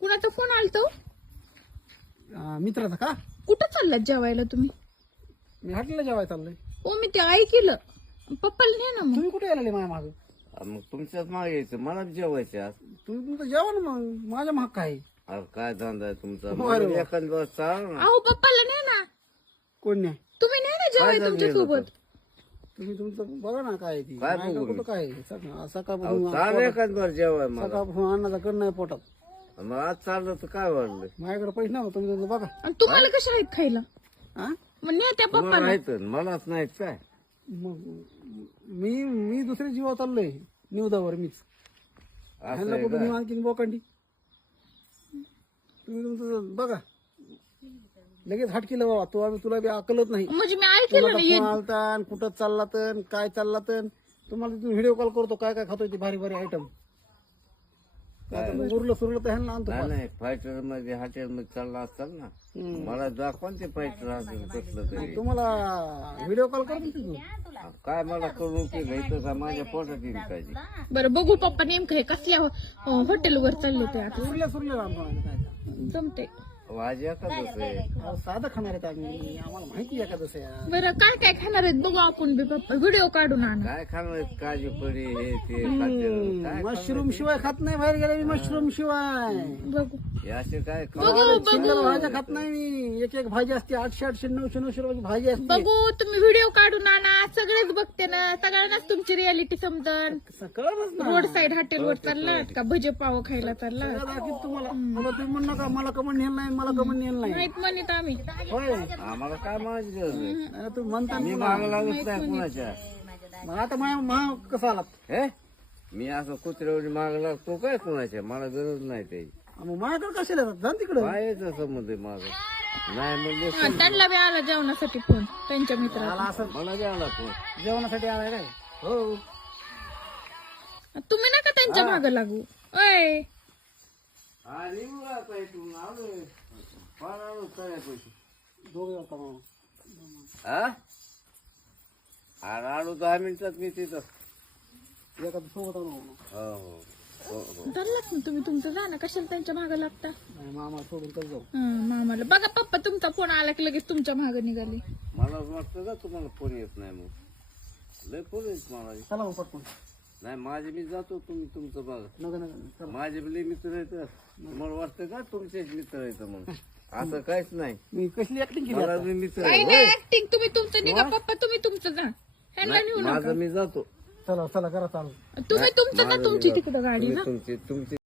कुणाचा फोन आलता? मित्राचा का? कुठं चाललात जेवायला तुम्ही? मी हॉटेलला जेवायला चाललोय. हो मी ते ऐकलं. पप्पाला नाही ना मग. तुम्ही कुठे यायला माझ्या मागं? मग तुमच्याच मागे यायचं, मला बी जेवायचं आज. तुम्ही तुमचं जेवा ना मग, माझ्या माग काय? अरे काय धंदा आहे तुमचा? बरं, मला बरं. एखाद दिवस चाल ना. अहो पप्पाला नाही ना. कोण नाही? तुम्ही नाही ना जेवाय काय तुमच्या झालं सोबत. तुम्ही तुमचं बघा ना काय ती. काय माझ्याकडे बघू कुठं काय आहे? सकाळपासून चाल एखाद दिवस जेवाय मला. सकाळपासून अन्नाचा कड नाही पोटात. मग आज चाललं तर काय वाढलं? माझ्याकडे पैसे नव्हते, तुम्ही तुमचं बघा. आणि तुम्हाला कशा आहेत खायला? हा? मग नाही त्या तुम्हाला पप्पाला. माहित मलाच नाहीत काय? मग मी दुसऱ्या जीवा चाललोय निवदावर मीच. असं ह्यांना आहे कुठं का? नेऊ आणखीन बोकांडी. तुम्ही तुमचं बघा. लगेच हट केलं बाबा, तुला बी अकलत नाही. म्हणजे मी तुला ऐकलं तर नाही. फोन आलता आणि कुठं चालला तर काय चालला तर तुम्हाला तिथून व्हिडिओ कॉल करतो काय काय खातोय ते भारी भारी आयटम. उरलं सुरलं तर ह्यांना आणतो. नाही नाही, फायटर मध्ये हॉटेल मध्ये चालला असाल ना, मला दाखवा ना ते फायटर असेल कसलं तरी. तुम्हाला व्हिडिओ कॉल करतो तिथून. काय मला करू की घ्यायचं का माझ्या पोटात येईल पाहिजे. बरं बघू पप्पा नेमकं हे कसल्या हॉटेलवर चालले ते आता. सुरले राहतो काय जमते. वाजी एखादच आहे. अहो, साधं खाणार आहेत आम्ही, आम्हाला माहिती आहे का तसं यार. बरं काय काय खाणार आहेत बघू आपण बी पप्पा. व्हिडिओ काढून आणा. काय खाणार आहेत? काजू पडी हे ते खाते. काय मशरूम शिवाय खात नाही, बाहेर गेले मी मशरूम शिवाय. बघू हे असे काय चिल्लर भाज्या खात नाही मी. एक भाजी असते 800 900 रुपयाची भाजी असते. बघू तुम्ही व्हिडिओ काढून आणा. सगळेच बघते ना, सगळ्यांनाच तुमची रियालिटी समजन. कळलंच ना. रोड साईड हॉटेलवर चाललात का भजे पाव खायला चाललात? सगळं दाखवीत तुम्हाला. मला तुम्ही म्हणू नका मला कमन नेलं नाही, मला कमन नेलं नाही. माहित म्हणत आम्ही. होय आम्हाला काय माझी गरज आहे? नाही, तुम्ही म्हणता मी माग लागत नाही कुणाच्या. मग आता माझ्या कसा आलात? हे मी असं कुत्र्यावर माग लागतो काय कुणाच्या? मला गरज नाही ते. मग माझ्याकडे कशाला येतात? जा तिकडे. काय याचा संबंध आहे माग? नाही म्हणजे हा, त्यांना बी आला जेवणासाठी फोन त्यांच्या मित्राला. आला असं मला द्यावं लागतो. जेवणासाठी आलाय काय? हो तुम्ही नका त्यांच्या मागे लागू. ओय आणि आता इथून आलोय. फार आलो काय पैसे दोघे होता मग. हा? अरे आलो 10 मिनिटात मी तिथं. एखादं सोबत आणू. हो हो हो. चाललात ना तुम्ही तुमचं जा ना. कशाला त्यांच्या मागे लागता? नाही मामा सोडून तर जाऊ. मामाला बघा पप्पा तुमचा फोन आला की लगेच तुमच्या मागे निघाले. मला वाटतं का तुम्हाला फोन येत नाही मग? लय फोन येत मला. चला मग पटकन. नाही माझे मी जातो, तुम्ही तुमचं बघा. नका नका चला. माझे बी लय मित्र आहेत. तुम्हाला वाटतं का तुमचेच मित्र आहेत मग? असं काहीच नाही. मी कसली ऍक्टिंग केली मला आता? बी मित्र काही आहे. नाही ऍक्टिंग. तुम्ही तुमचं निघा पप्पा. तुम्ही तुमचं जा. ह्यांना नाही, नेऊ माझं नका. मी जातो. चला चला करा चालू. तुम्ही तुमचं जा. माझं मी तुमची जातो. तिकडं गाडी तुम्ही ना. तुमची